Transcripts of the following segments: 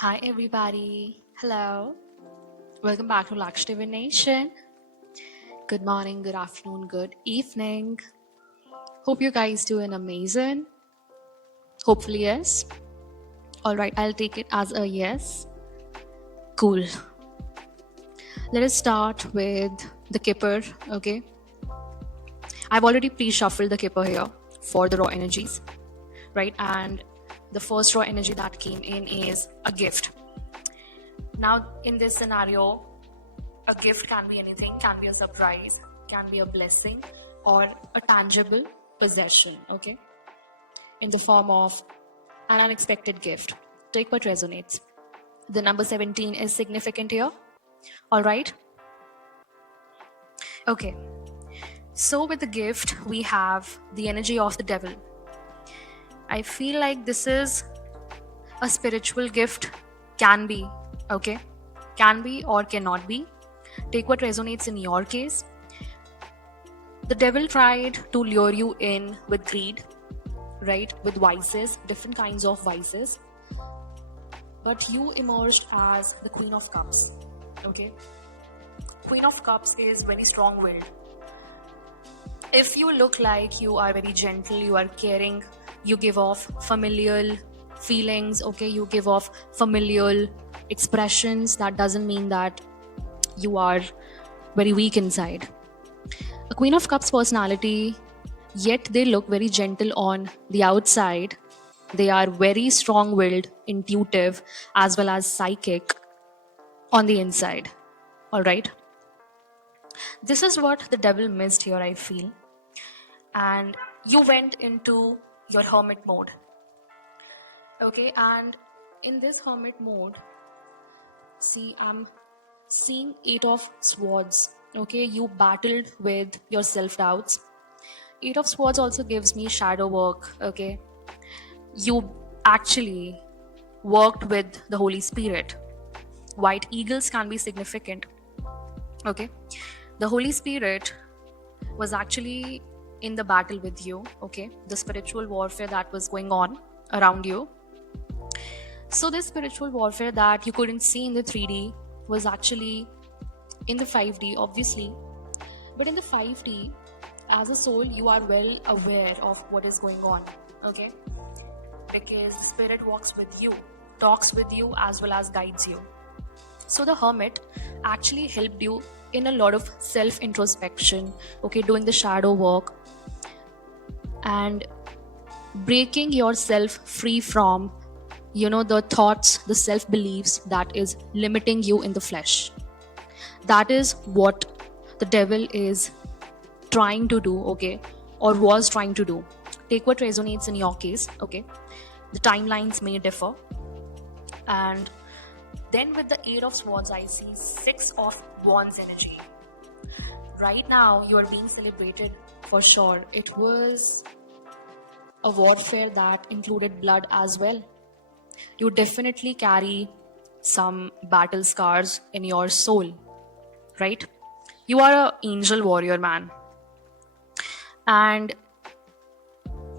Hi everybody. Hello. Welcome back to Lakshdevi Nation. Good morning, good afternoon, good evening. Hope you guys doing amazing. Hopefully yes. All right, I'll take it as a yes. Cool. Let us start with the kipper, okay? I've already pre-shuffled the kipper here for the raw energies, right? And the first raw energy that came in is a gift. Now, in this scenario, a gift can be anything, can be a surprise, can be a blessing, or a tangible possession, okay, in the form of an unexpected gift. Take what resonates. The number 17 is significant here, all right? Okay, so with the gift, we have the energy of the devil. I feel like this is a spiritual gift, can be, okay? Can be or cannot be. Take what resonates in your case. The devil tried to lure you in with greed, right? With vices, different kinds of vices. But you emerged as the Queen of Cups, okay? Queen of Cups is very strong willed. If you look like you are very gentle, you are caring, you give off familial feelings, okay? You give off familial expressions, that doesn't mean that you are very weak inside. A Queen of Cups personality, yet they look very gentle on the outside. They are very strong willed, intuitive, as well as psychic on the inside. All right. This is what the devil missed here, I feel. And you went into your hermit mode. Okay. And in this hermit mode, see, I'm seeing Eight of Swords. Okay. You battled with your self doubts. Eight of Swords also gives me shadow work. Okay. You actually worked with the Holy Spirit. White eagles can be significant. Okay. The Holy Spirit was actually in the battle with you. Okay. The spiritual warfare that was going on around you. So, this spiritual warfare that you couldn't see in the 3D was actually in the 5D, obviously. But in the 5D, as a soul, you are well aware of what is going on. Okay. Because the Spirit walks with you, talks with you, as well as guides you. So the hermit actually helped you in a lot of self introspection, okay, doing the shadow work and breaking yourself free from, the thoughts, the self beliefs that is limiting you in the flesh. That is what the devil is trying to do, okay, or was trying to do. Take what resonates in your case, okay. The timelines may differ. And then with the Eight of Swords, I see Six of Wands energy. Right now, you are being celebrated for sure. It was a warfare that included blood as well. You definitely carry some battle scars in your soul, right? You are an angel warrior, man. And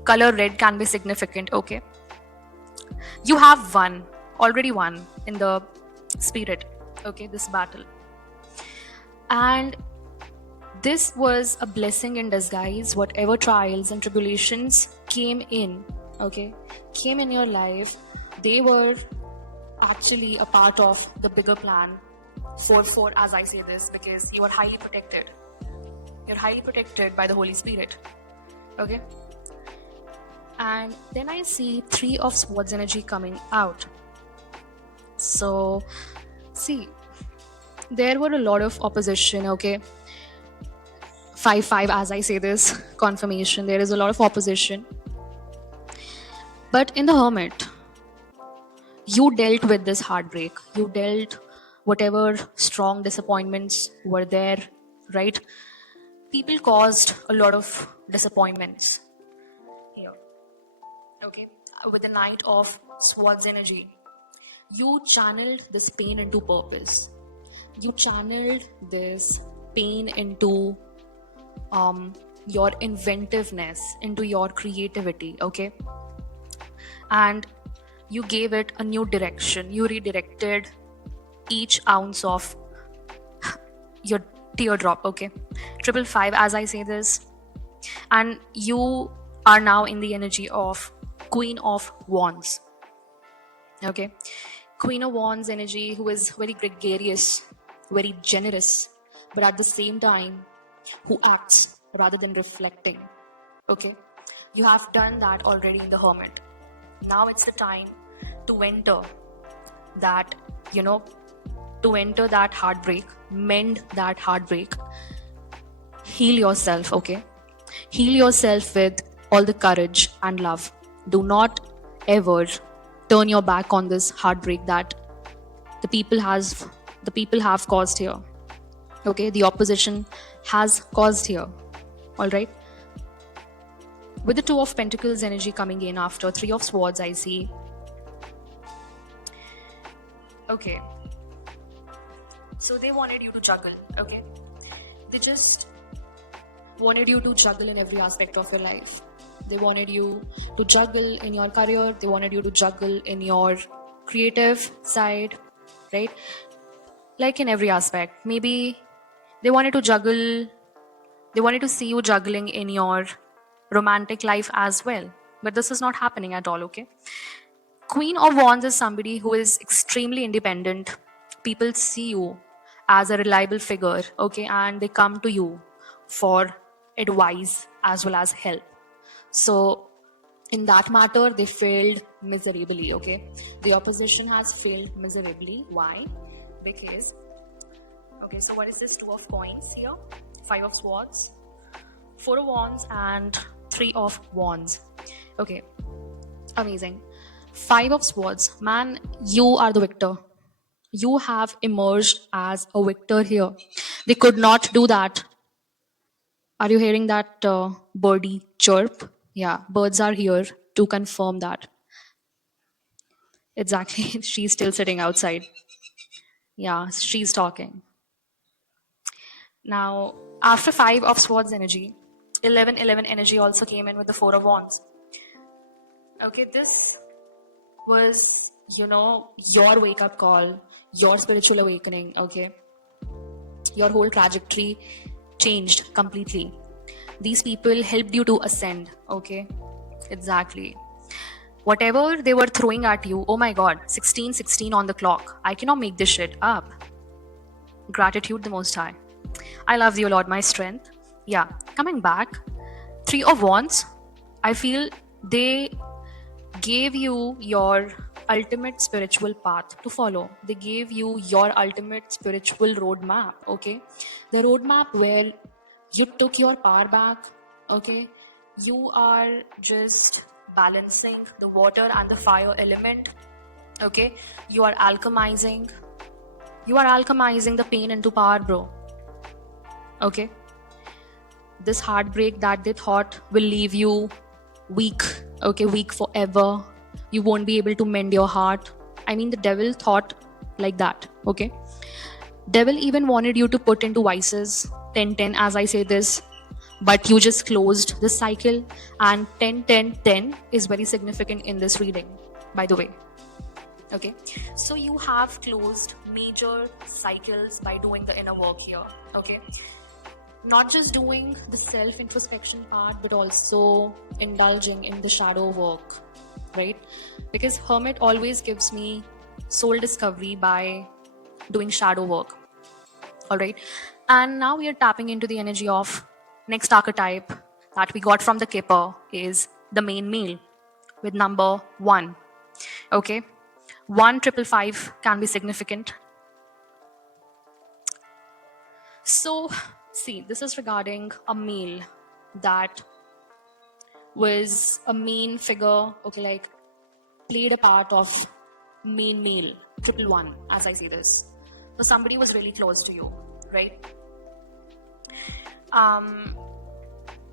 color red can be significant, okay? You have already won in the spirit, okay, this battle. And this was a blessing in disguise. Whatever trials and tribulations came in, okay, came in your life, they were actually a part of the bigger plan for as I say this, because you are highly protected. You're highly protected by the Holy Spirit. Okay. And then I see Three of Swords energy coming out. So, see, there were a lot of opposition, okay? 5-5, as I say this, confirmation. There is a lot of opposition. But in the Hermit, you dealt with this heartbreak. You dealt whatever strong disappointments were there, right? People caused a lot of disappointments here, okay? With the Knight of Swords energy, you channeled this pain into purpose. You channeled this pain into your inventiveness, into your creativity, okay? And you gave it a new direction. You redirected each ounce of your teardrop, okay? 555, as I say this, and you are now in the energy of Queen of Wands, okay? Queen of Wands energy, who is very gregarious, very generous, but at the same time, who acts rather than reflecting, okay? You have done that already in the Hermit. Now it's the time to enter that, to enter that heartbreak, mend that heartbreak, heal yourself, okay? Heal yourself with all the courage and love. Do not ever turn your back on this heartbreak that the people have caused here. Okay, the opposition has caused here. All right. With the Two of Pentacles energy coming in after Three of Swords, I see. Okay. So they wanted you to juggle, okay? They just wanted you to juggle in every aspect of your life. They wanted you to juggle in your career. They wanted you to juggle in your creative side, right? Like in every aspect. Maybe they wanted to juggle, they wanted to see you juggling in your romantic life as well. But this is not happening at all, okay? Queen of Wands is somebody who is extremely independent. People see you as a reliable figure, okay, and they come to you for advice as well as help. So, in that matter, they failed miserably, okay? The opposition has failed miserably. Why? Because, okay, so what is this? Two of Coins here, Five of Swords, Four of Wands, and Three of Wands. Okay, amazing. Five of Swords, man, you are the victor. You have emerged as a victor here. They could not do that. Are you hearing that birdie chirp? Yeah, birds are here to confirm that. Exactly. She's still sitting outside. Yeah, she's talking. Now, after Five of Swords energy, 1111 energy also came in with the Four of Wands. Okay, this was, your wake up call, your spiritual awakening, okay? Your whole trajectory changed completely. These people helped you to ascend, okay? Exactly. Whatever they were throwing at you, oh my god, 1616 on the clock. I cannot make this shit up. Gratitude the Most High. I love you, Lord, my strength. Yeah, coming back, Three of Wands, I feel they gave you your ultimate spiritual path to follow. They gave you your ultimate spiritual roadmap, okay? The roadmap where you took your power back, okay? You are just balancing the water and the fire element, okay? You are alchemizing. You are alchemizing the pain into power, bro. Okay? This heartbreak that they thought will leave you weak, okay, weak forever. You won't be able to mend your heart. I mean, the devil thought like that, okay? Devil even wanted you to put into vices, 10-10, as I say this, but you just closed the cycle. And 10-10-10 is very significant in this reading, by the way. Okay, so you have closed major cycles by doing the inner work here, okay? Not just doing the self introspection part, but also indulging in the shadow work, right? Because Hermit always gives me soul discovery by doing shadow work. All right, and now we are tapping into the energy of next archetype that we got from the Kipper is the main male with number 1. Okay, 1555 can be significant. So, see, this is regarding a male that was a main figure, okay, like played a part of main male, 111, as I say this. So somebody was really close to you, right?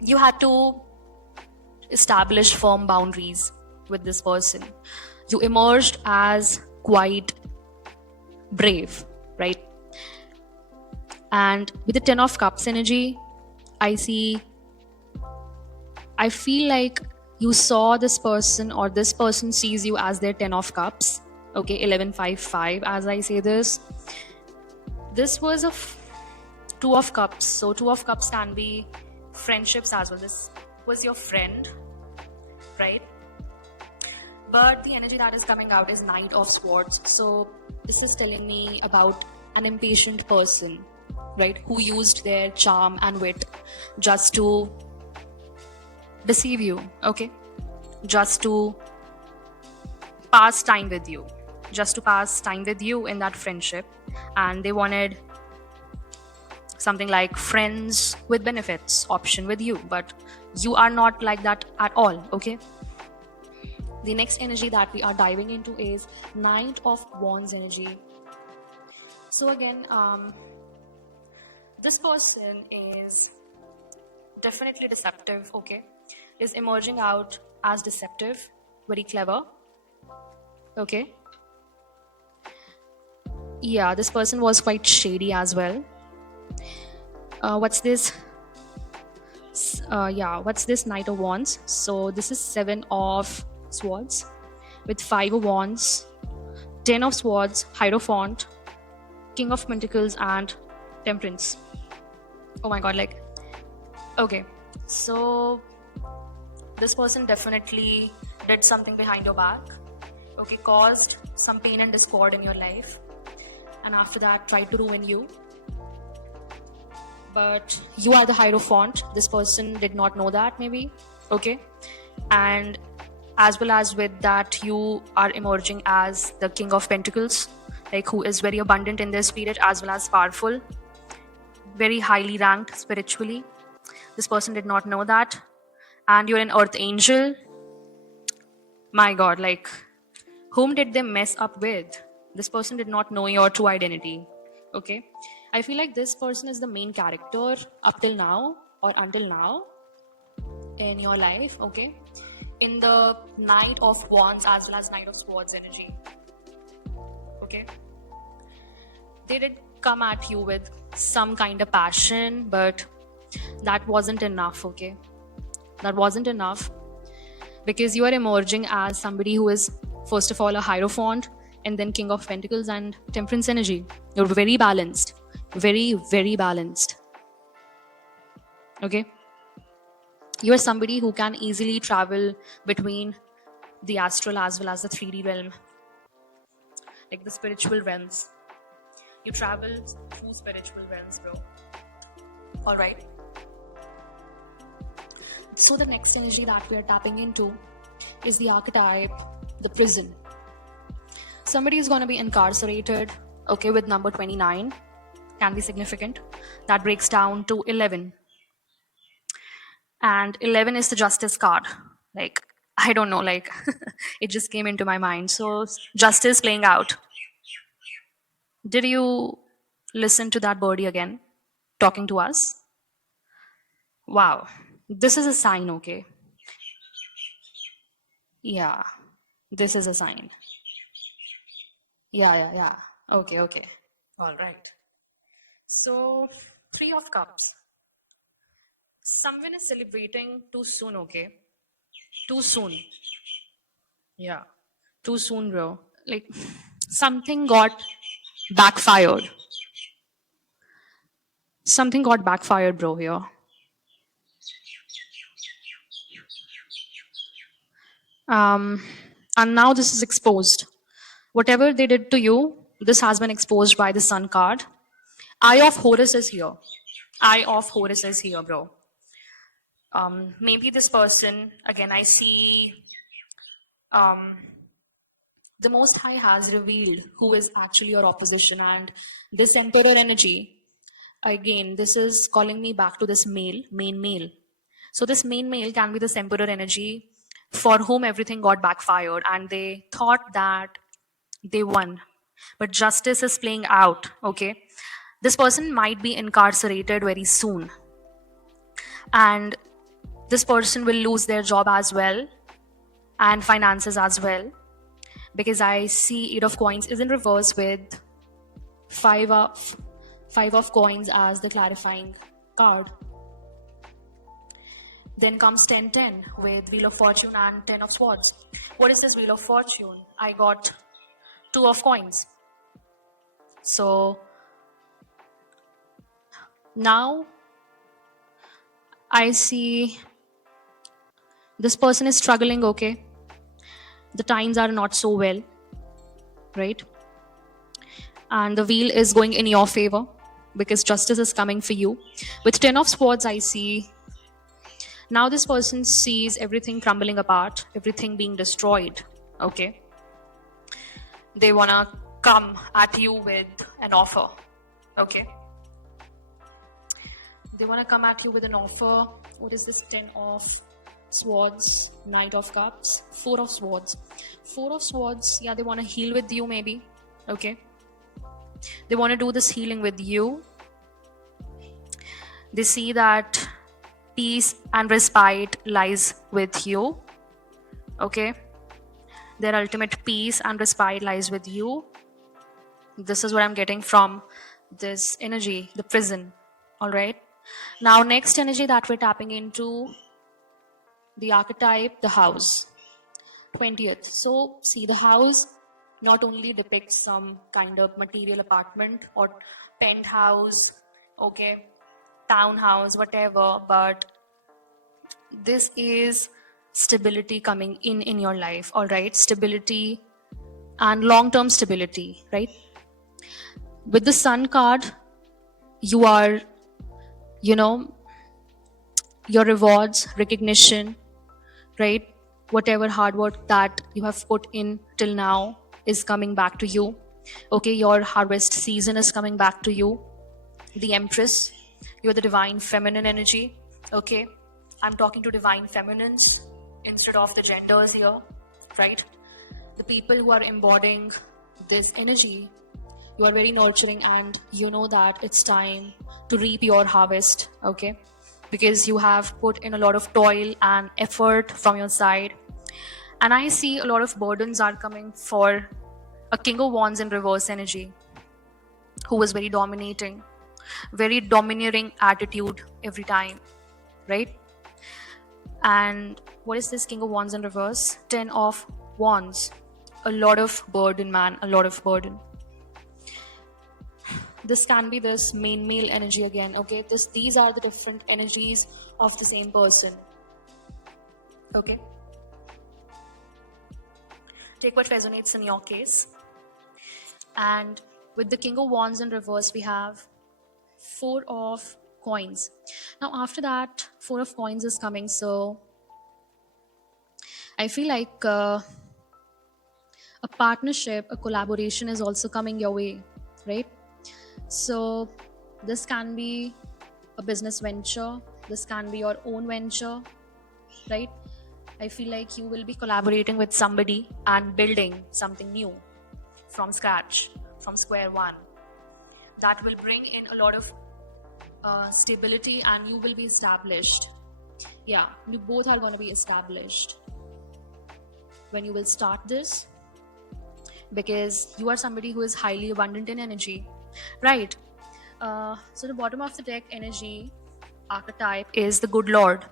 You had to establish firm boundaries with this person. You emerged as quite brave, right? And with the 10 of Cups energy, I feel like You saw this person, or this person sees you as their 10 of cups. Okay, 1155 as I say this. This was two of cups. So two of cups can be friendships as well. This was your friend, right? But the energy that is coming out is Knight of Swords. So this is telling me about an impatient person, right, who used their charm and wit just to deceive you, okay, just to pass time with you, just to pass time with you in that friendship. And they wanted something like friends with benefits option with you, but you are not like that at all, okay. The next energy that we are diving into is Knight of Wands energy. So again, this person is definitely deceptive, okay, is emerging out as deceptive, very clever, okay. Yeah, this person was quite shady as well. What's this? What's this Knight of Wands? So this is 7 of Swords with 5 of Wands, 10 of Swords, Hierophant, King of Pentacles, and Temperance. Oh my god, like, okay. So this person definitely did something behind your back, okay, caused some pain and discord in your life, and after that tried to ruin you. But you are the Hierophant. This person did not know that, maybe, okay. And as well as with that, you are emerging as the King of Pentacles, like who is very abundant in their spirit as well as powerful, very highly ranked spiritually. This person did not know that. And you're an Earth Angel. My god, like, whom did they mess up with? This person did not know your true identity, okay. I feel like this person is the main character up till now, or until now, in your life, okay, in the Knight of Wands as well as Knight of Swords energy, okay. They did come at you with some kind of passion, but that wasn't enough, okay. That wasn't enough, because you are emerging as somebody who is first of all a Hierophant, and then King of Pentacles and Temperance energy. You're very balanced, very balanced, okay. You are somebody who can easily travel between the astral as well as the 3D realm, like the spiritual realms. You travel through spiritual realms, bro. All right. So the next energy that we are tapping into is the archetype, the prison. Somebody is going to be incarcerated, okay, with number 29, can be significant. That breaks down to 11. And 11 is the Justice card. Like, I don't know, like, it just came into my mind. So, justice playing out. Did you listen to that birdie again talking to us? Wow. This is a sign, okay? Yeah. This is a sign. Yeah. Okay. All right. So, 3 of Cups. Someone is celebrating too soon, okay? Too soon. Yeah. Too soon, bro. Like, something got backfired. Something got backfired, bro, here. And now this is exposed. Whatever they did to you, this has been exposed by the Sun card. Eye of Horus is here. Eye of Horus is here, bro. Maybe this person, again, I see the Most High has revealed who is actually your opposition, and this Emperor energy, again, this is calling me back to this main male. So this main male can be this Emperor energy for whom everything got backfired and they thought that they won. But justice is playing out, okay? This person might be incarcerated very soon. And this person will lose their job as well and finances as well. Because I see 8 of coins is in reverse with 5 of coins as the clarifying card. Then comes 10-10 with Wheel of Fortune and 10 of Swords. What is this Wheel of Fortune? I got 2 of Coins. So now I see this person is struggling, okay? The times are not so well, right? And the wheel is going in your favor because justice is coming for you. With 10 of Swords, I see now this person sees everything crumbling apart, everything being destroyed, okay? They want to come at you with an offer, okay? They want to come at you with an offer. What is this? 10 of Swords, Knight of Cups, 4 of Swords. 4 of Swords, yeah, they want to heal with you maybe, okay? They want to do this healing with you. They see that peace and respite lies with you, okay? Their ultimate peace and respite lies with you. This is what I'm getting from this energy, the prison, all right? Now, next energy that we're tapping into, the archetype, the house, 20th. So, see, the house not only depicts some kind of material apartment or penthouse, okay, townhouse, whatever, but this is stability coming in your life, all right? Stability and long-term stability, right? With the Sun card, you are, you know, your rewards, recognition, right? Whatever hard work that you have put in till now is coming back to you. Okay, your harvest season is coming back to you. The Empress, you're the divine feminine energy. Okay, I'm talking to divine feminines instead of the genders here, right? The people who are embodying this energy, you are very nurturing and you know that it's time to reap your harvest, okay? Because you have put in a lot of toil and effort from your side. And I see a lot of burdens are coming for a King of Wands in reverse energy, who was very dominating, very domineering attitude every time, right? And what is this King of Wands in reverse? 10 of Wands. A lot of burden, man, a lot of burden. This can be this main male energy again, okay? These are the different energies of the same person, okay? Take what resonates in your case. And with the King of Wands in reverse, we have 4 of Coins. Now after that, 4 of Coins is coming, so I feel like a partnership, a collaboration is also coming your way, right? So this can be a business venture, this can be your own venture, right? I feel like you will be collaborating with somebody and building something new from scratch, from square one. That will bring in a lot of stability and you will be established. Yeah, you both are going to be established when you will start this, because you are somebody who is highly abundant in energy, right? So the bottom of the deck energy archetype is the Good Lord.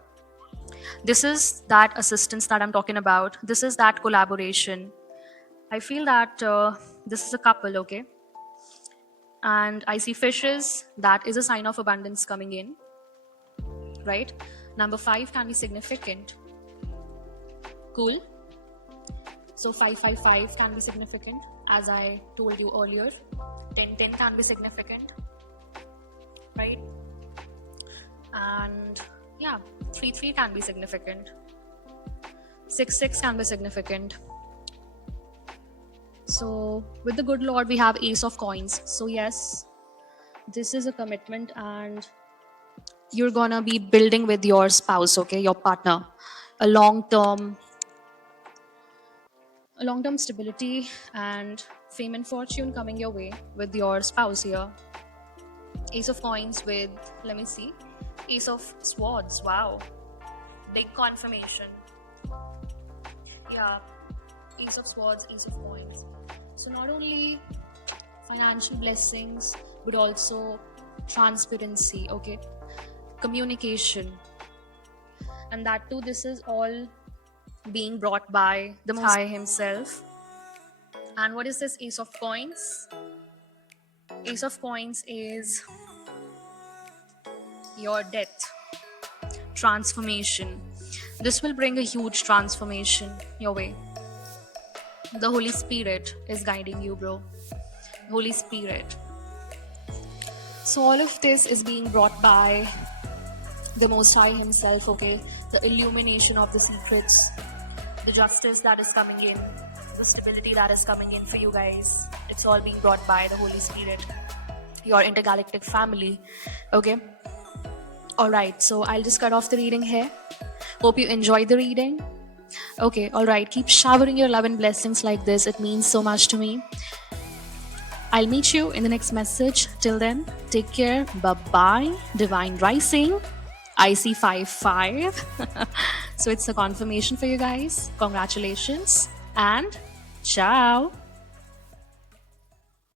This is that assistance that I'm talking about. This is that collaboration. I feel that this is a couple, okay? And I see fishes. That is a sign of abundance coming in, right? Number 5 can be significant. Cool. So 555 can be significant, as I told you earlier. 1010 can be significant, right? And yeah, 33 can be significant. 66 can be significant. So with the Good Lord, we have Ace of Coins. So yes, this is a commitment and you're gonna be building with your spouse, okay, your partner, a long-term stability and fame and fortune coming your way with your spouse here. Ace of Coins with, let me see, Ace of Swords. Wow, big confirmation. Yeah, Ace of Swords, Ace of Coins. So not only financial blessings, but also transparency, okay? Communication. And that too, this is all being brought by the Most High himself. And what is this Ace of Coins? Ace of Coins is your death, transformation. This will bring a huge transformation your way. The Holy Spirit is guiding you, bro. Holy Spirit. So all of this is being brought by the Most High himself, okay? The illumination of the secrets, the justice that is coming in, the stability that is coming in for you guys. It's all being brought by the Holy Spirit, your intergalactic family, okay? All right, so I'll just cut off the reading here. Hope you enjoyed the reading. Okay, all right, keep showering your love and blessings like this. It means so much to me. I'll meet you in the next message. Till then, take care. Bye-bye. Divine Rising. IC55. So it's a confirmation for you guys. Congratulations and ciao.